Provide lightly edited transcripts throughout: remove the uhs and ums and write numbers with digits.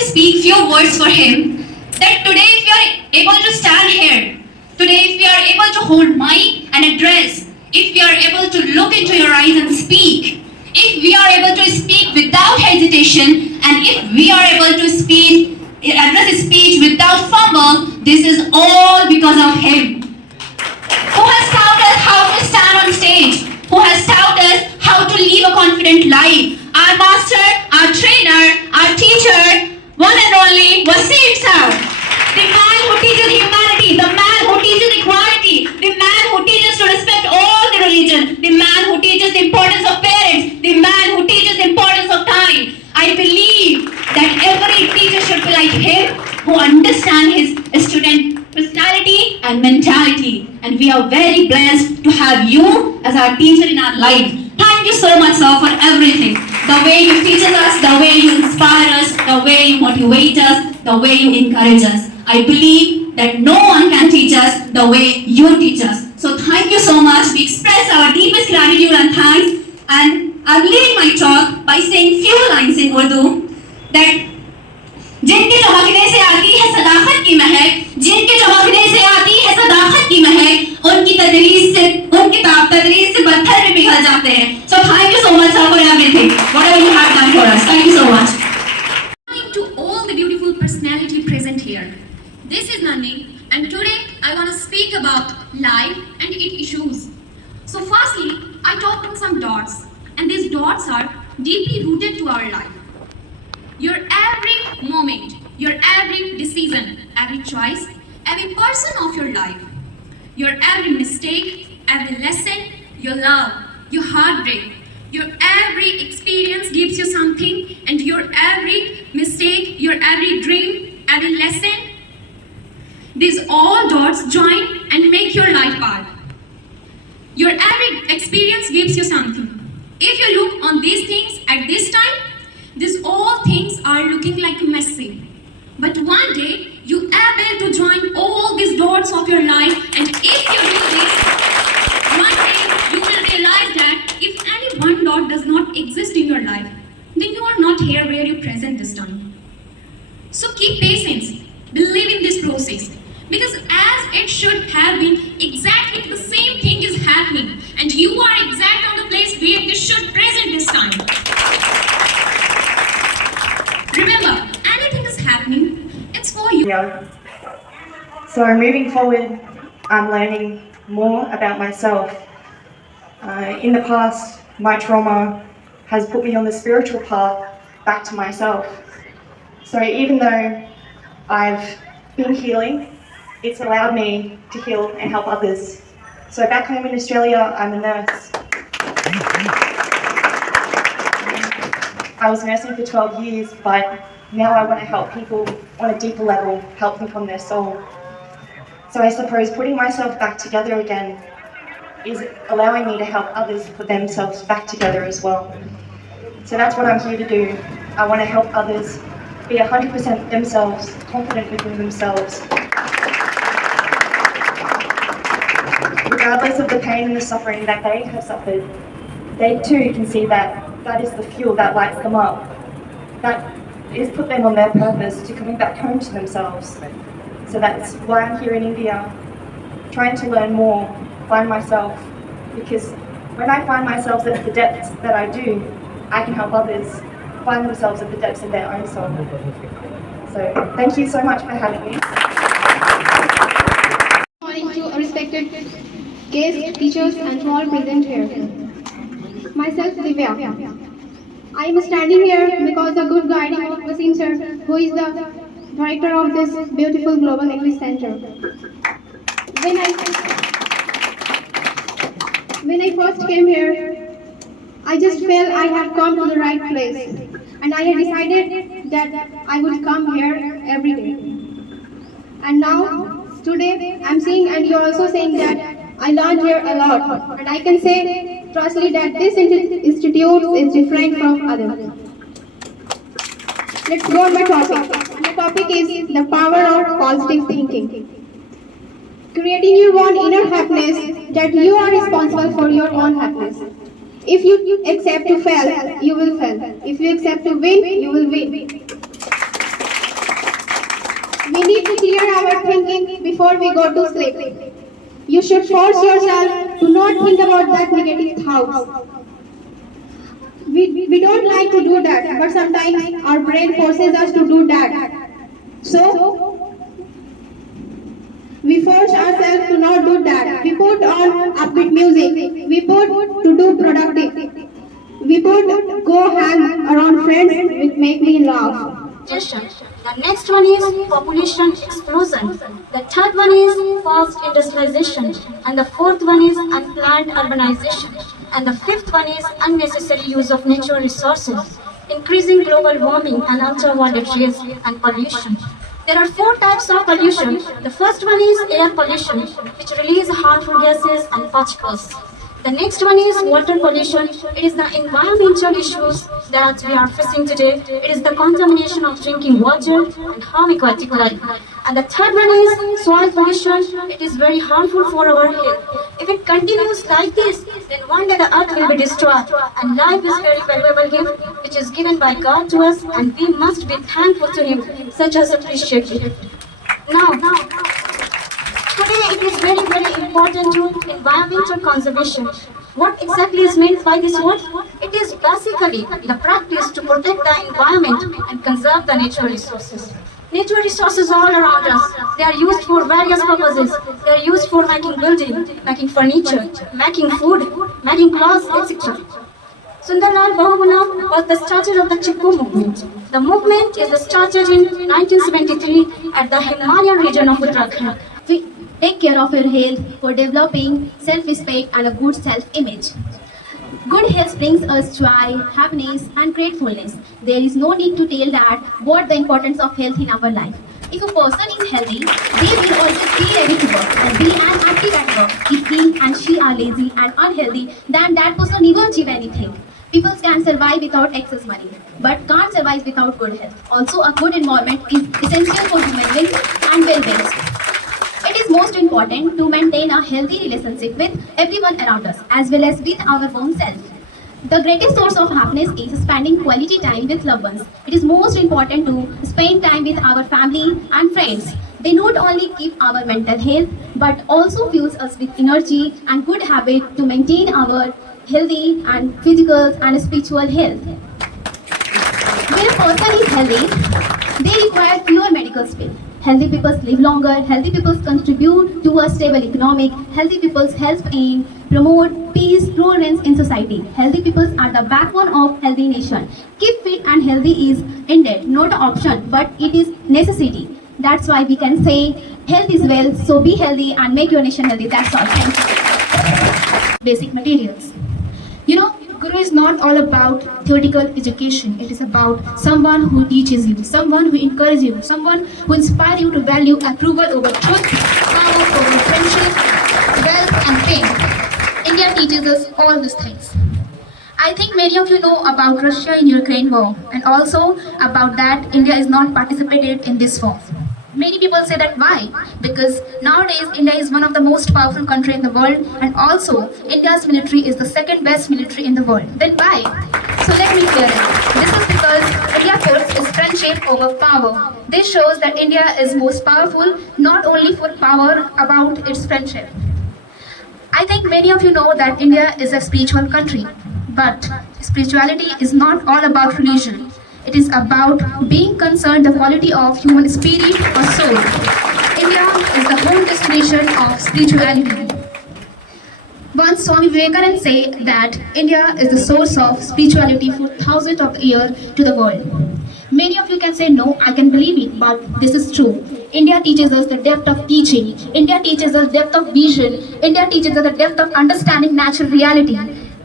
to speak few words for him. That today if you are able to stand here, today if we are able to hold mic and address, if we are able to look into your eyes and speak, if we are able to speak without hesitation, and if we are able to address a speech without fumble, this is all because of him. Who has taught us how to stand on stage? Who has taught us how to live a confident life? Our master, our trainer, our teacher, one and only Wasim sir. The man who teaches humanity, the man who teaches equality, the man who teaches to respect all the religion, the man who teaches the importance of parents, the man who teaches the importance of time. I believe that every teacher should be like him, who understand his student personality and mentality. And we are very blessed to have you as our teacher in our life. Thank you so much, sir, for everything. The way you teach us, the way you inspire us, the way you motivate us, the way you encourage us. I believe that no one can teach us the way you teach us. So thank you so much. We express our deepest gratitude and thanks. And I'm leaving my talk by saying few lines in Urdu that जिनके चमकने से आती है सदाकत की महक, जिनके चमकने से आती है सदाकत की महक, उनकी तदरीस से पत्थर में पिघल जाते हैं. So thank you so much sir for everything. Whatever you have done for us. Thank you so much. To all the beautiful personality present here. This is Nani, and today I want to speak about life and its issues. So firstly, I talk on some dots, and these dots are deeply rooted to our life. Your every moment, your every decision, every choice, every person of your life, your every mistake, every lesson, your love, your heartbreak, your every experience gives you something, and your every mistake, your every dream, every lesson, these all dots join and make your life part. Your every experience gives you something. If you look on these things at this time, these all things are looking like messy. But one day, you are able to join all these dots of your life, and if you do this, one day you will realize that if any one dot does not exist in your life, then you are not here where you present this time. So keep patience, believe in this process, because as it should have been, exactly the same thing is happening, and you are exact on the place where you should present this time. Remember, anything is happening, it's for you. So moving forward, I'm learning more about myself. In the past, my trauma has put me on the spiritual path back to myself. So even though I've been healing, it's allowed me to heal and help others. So back home in Australia, I'm a nurse. I was nursing for 12 years, but now I want to help people on a deeper level, help them from their soul. So I suppose putting myself back together again is allowing me to help others put themselves back together as well. So that's what I'm here to do. I want to help others be 100% themselves, confident within themselves. Regardless of the pain and the suffering that they have suffered, they too can see that that is the fuel that lights them up. That is put them on their purpose to coming back home to themselves. So that's why I'm here in India, trying to learn more, find myself, because when I find myself at the depths that I do, I can help others find themselves at the depths of their own soul. So thank you so much for having me. Good morning to respected guests, teachers and to all present here. Myself Divya. I am standing here because the good guiding of Wasim sir, who is the director of this beautiful Global English Center. When I first came here, I just felt I had come to the right place, and I had decided that I would come here every day. And now, today, I'm seeing, and you're also saying that I learned here a lot, and I can say trustly that this institute is different from others. Let's go on my topic. And the topic is the power of positive thinking. Creating your own inner happiness, that you are responsible for your own happiness. If you accept to fail, you will fail. If you accept to win, you will win. before we go to sleep. You should force yourself to not think about that negative thoughts. We don't like to do that, but sometimes our brain forces us to do that. So, we force ourselves to not do that. We put on upbeat music. We put to do productive. We put go hang around friends which make me laugh. The next one is population explosion. The third one is fast industrialization. And the fourth one is unplanned urbanization. And the fifth one is unnecessary use of natural resources, increasing global warming and ultraviolet rays and pollution. There are four types of pollution. The first one is air pollution, which releases harmful gases and particles. The next one is water pollution. It is the environmental issues that we are facing today. It is the contamination of drinking water and harm aquatic life. And the third one is soil pollution. It is very harmful for our health. If it continues like this, then one day the earth will be destroyed. And life is a very valuable gift which is given by God to us, and we must be thankful to Him, such as a precious gift. Now, today it is very, very important to environmental conservation. What exactly is meant by this word? It is basically the practice to protect the environment and conserve the natural resources. Natural resources all around us. They are used for various purposes. They are used for making building, making furniture, making food, making clothes, etc. Sundarlal Bahuguna was the starter of the Chipko movement. The movement is started in 1973 at the Himalayan region of Uttarakhand. Take care of your health for developing self-respect and a good self-image. Good health brings us joy, happiness and gratefulness. There is no need to tell that what the importance of health in our life. If a person is healthy, they will always be ready to work and be an active at work. If he and she are lazy and unhealthy, then that person never achieve anything. People can survive without excess money, but can't survive without good health. Also, a good environment is essential for human beings and well-being. It is most important to maintain a healthy relationship with everyone around us as well as with our own self. The greatest source of happiness is spending quality time with loved ones. It is most important to spend time with our family and friends. They not only keep our mental health but also fuels us with energy and good habit to maintain our healthy and physical and spiritual health. When a person is healthy, they require fewer medical skill. Healthy people live longer, healthy people contribute to a stable economic, healthy people help in promote peace, tolerance in society. Healthy people are the backbone of healthy nation. Keep fit and healthy is indeed not an option, but it is necessity. That's why we can say health is wealth, so be healthy and make your nation healthy. That's all. Thank you. Basic materials. Guru is not all about theoretical education. It is about someone who teaches you, someone who encourages you, someone who inspires you to value approval over truth, power over friendship, wealth and fame. India teaches us all these things. I think many of you know about Russia in Ukraine war, and also about that India is not participated in this war. Many people say that why? Because nowadays India is one of the most powerful country in the world, and also India's military is the second best military in the world. Then why? So let me clear it. This is because India puts its friendship over power. This shows that India is most powerful not only for power about its friendship. I think many of you know that India is a spiritual country, but spirituality is not all about religion. It is about being concerned the quality of human spirit or soul. India is the home destination of spirituality. Once Swami Vivekananda said that India is the source of spirituality for thousands of years to the world. Many of you can say, no, I can believe it, but this is true. India teaches us the depth of teaching. India teaches us depth of vision. India teaches us the depth of understanding natural reality.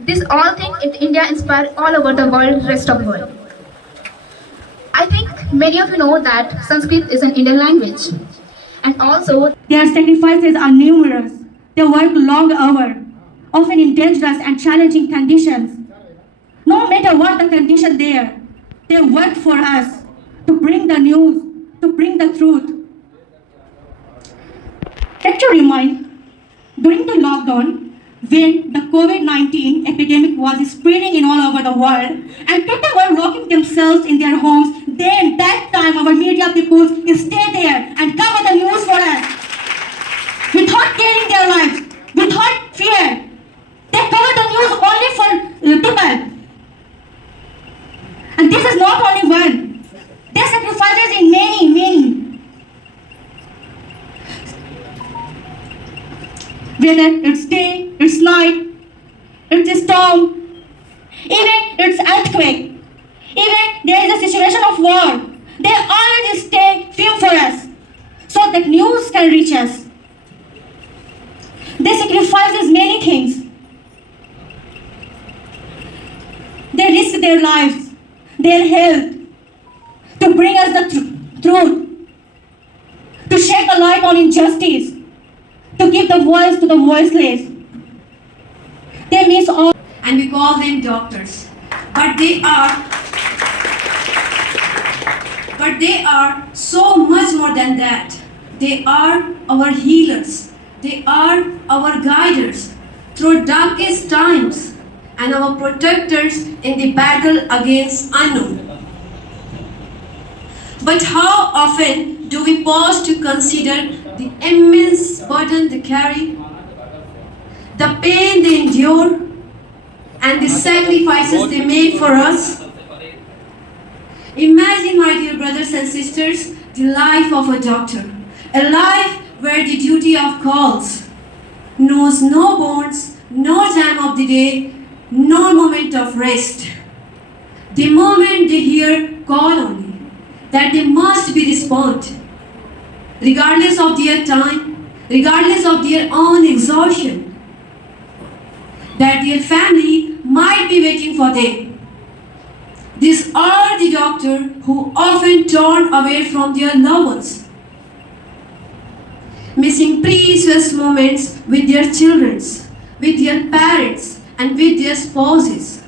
This all thing in India inspire all over the world, rest of the world. I think many of you know that Sanskrit is an Indian language, and also their sacrifices are numerous. They work long hours, often in dangerous and challenging conditions. No matter what the condition there, they work for us to bring the news, to bring the truth. Let you remind, during the lockdown, when the COVID-19 epidemic was spreading in all over the world and people were locking themselves in their homes, then that time our media people stay there and cover the news for us. Whether it's day, it's night, it's a storm, even it's earthquake, even there is a situation of war, they always stay firm for us so that news can reach us. They sacrifices many things. They risk their lives, their health, to bring us the truth, to shed the light on injustice, to give the voice to the voiceless. They miss all. And we call them doctors. But they are so much more than that. They are our healers. They are our guiders through darkest times and our protectors in the battle against unknown. But how often do we pause to consider the immense burden they carry, the pain they endure, and the sacrifices they made for us? Imagine, my dear brothers and sisters, the life of a doctor, a life where the duty of calls knows no bounds, no time of the day, no moment of rest. The moment they hear call only, that they must be respond, regardless of their time, regardless of their own exhaustion, that their family might be waiting for them. These are the doctors who often turn away from their loved ones, missing precious moments with their children, with their parents, and with their spouses,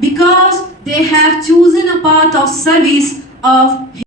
because they have chosen a path of service of